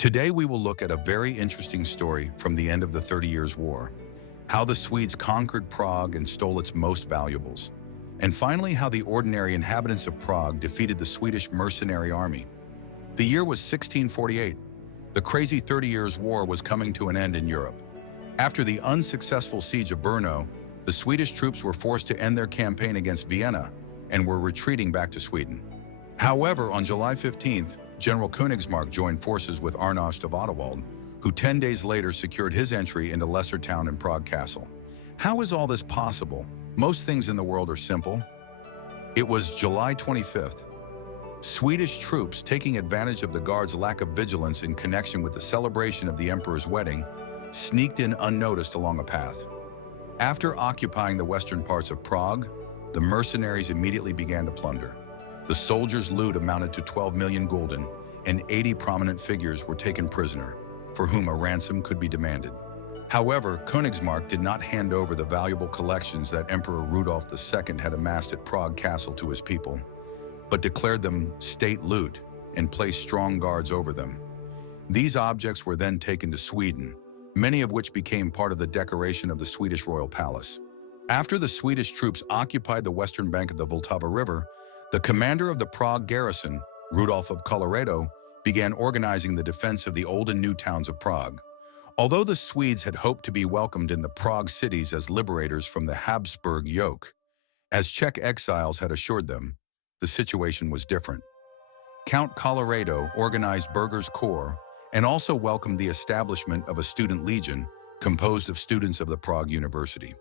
Today we will look at a very interesting story from the end of the 30 Years' War, how the Swedes conquered Prague and stole its most valuables, and finally how the ordinary inhabitants of Prague defeated the Swedish mercenary army. The year was 1648. The crazy 30 Years' War was coming to an end in Europe. After the unsuccessful siege of Brno, the Swedish troops were forced to end their campaign against Vienna and were retreating back to Sweden. However, on July 15th, General Königsmark joined forces with Arnost of Ottewald, who 10 days later secured his entry into lesser town in Prague Castle. How is all this possible? Most things in the world are simple. It was July 25th. Swedish troops, taking advantage of the guards' lack of vigilance in connection with the celebration of the emperor's wedding, sneaked in unnoticed along a path. After occupying the western parts of Prague, the mercenaries immediately began to plunder. The soldiers' loot amounted to 12 million gulden, and 80 prominent figures were taken prisoner, for whom a ransom could be demanded. However, Königsmark did not hand over the valuable collections that Emperor Rudolf II had amassed at Prague Castle to his people, but declared them state loot and placed strong guards over them. These objects were then taken to Sweden, many of which became part of the decoration of the Swedish royal palace. After the Swedish troops occupied the western bank of the Vltava River, the commander of the Prague garrison, Rudolf of Colloredo, began organizing the defense of the old and new towns of Prague. Although the Swedes had hoped to be welcomed in the Prague cities as liberators from the Habsburg yoke, as Czech exiles had assured them, the situation was different. Count Colloredo organized Burghers' Corps and also welcomed the establishment of a student legion composed of students of the Prague University.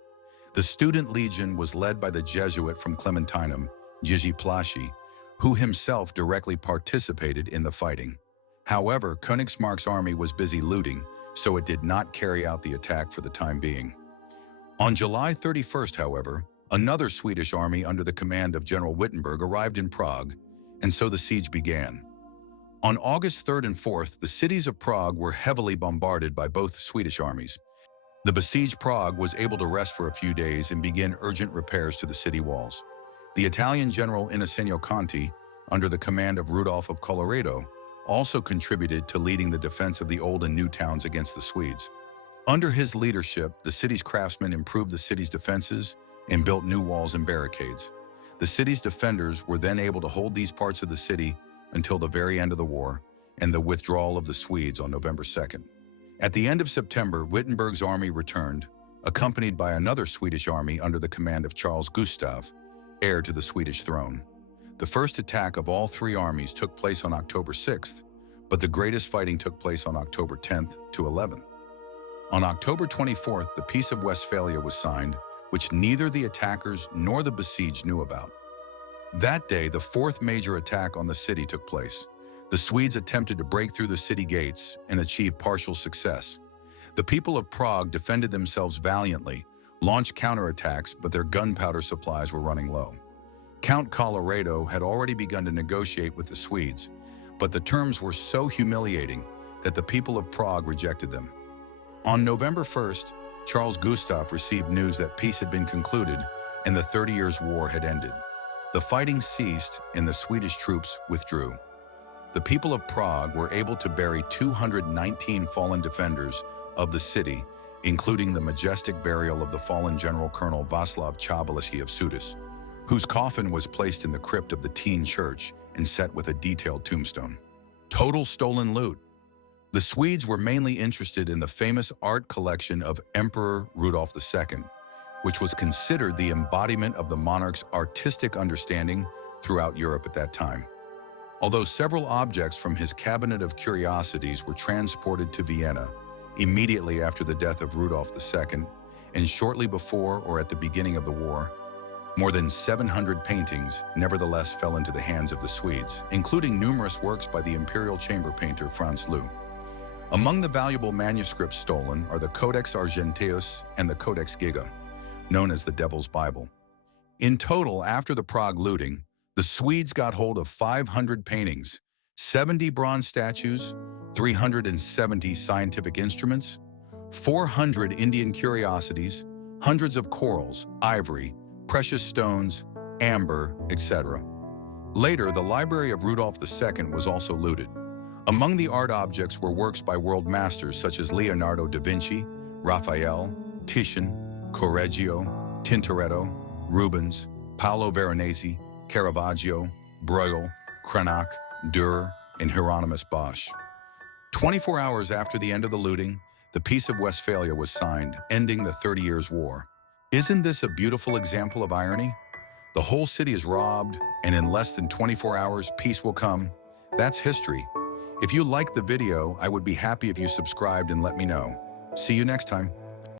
The student legion was led by the Jesuit from Clementinum, Jiří Plášť, who himself directly participated in the fighting. However, Königsmark's army was busy looting, so it did not carry out the attack for the time being. On July 31st, however, another Swedish army under the command of General Wittenberg arrived in Prague, and so the siege began. On August 3rd and 4th, the cities of Prague were heavily bombarded by both Swedish armies. The besieged Prague was able to rest for a few days and begin urgent repairs to the city walls. The Italian general Innocenzo Conti, under the command of Rudolf of Colloredo, also contributed to leading the defense of the old and new towns against the Swedes. Under his leadership, the city's craftsmen improved the city's defenses and built new walls and barricades. The city's defenders were then able to hold these parts of the city until the very end of the war and the withdrawal of the Swedes on November 2nd. At the end of September, Wittenberg's army returned, accompanied by another Swedish army under the command of Charles Gustav, heir to the Swedish throne. The first attack of all three armies took place on October 6th, but the greatest fighting took place on October 10th to 11th. On October 24th, the Peace of Westphalia was signed, which neither the attackers nor the besieged knew about. That day, the fourth major attack on the city took place. The Swedes attempted to break through the city gates and achieve partial success. The people of Prague defended themselves valiantly, launched counterattacks, but their gunpowder supplies were running low. Count Colloredo had already begun to negotiate with the Swedes, but the terms were so humiliating that the people of Prague rejected them. On November 1st, Charles Gustav received news that peace had been concluded and the 30 Years' War had ended. The fighting ceased and the Swedish troops withdrew. The people of Prague were able to bury 219 fallen defenders of the city, including the majestic burial of the fallen General Colonel Václav Chabalský of Sudis, whose coffin was placed in the crypt of the Teen Church and set with a detailed tombstone. Total stolen loot. The Swedes were mainly interested in the famous art collection of Emperor Rudolf II, which was considered the embodiment of the monarch's artistic understanding throughout Europe at that time. Although several objects from his cabinet of curiosities were transported to Vienna immediately after the death of Rudolf II and shortly before or at the beginning of the war, more than 700 paintings nevertheless fell into the hands of the Swedes, including numerous works by the imperial chamber painter Franz Leu. Among the valuable manuscripts stolen are the Codex Argenteus and the Codex Giga, known as the Devil's Bible. In total, after the Prague looting, the Swedes got hold of 500 paintings, 70 bronze statues, 370 scientific instruments, 400 Indian curiosities, hundreds of corals, ivory, precious stones, amber, etc. Later, the library of Rudolf II was also looted. Among the art objects were works by world masters such as Leonardo da Vinci, Raphael, Titian, Correggio, Tintoretto, Rubens, Paolo Veronese, Caravaggio, Bruegel, Cranach, Dürer, and Hieronymus Bosch. 24 hours after the end of the looting, the Peace of Westphalia was signed, ending the 30 Years' War. Isn't this a beautiful example of irony? The whole city is robbed, and in less than 24 hours, peace will come. That's history. If you liked the video, I would be happy if you subscribed and let me know. See you next time.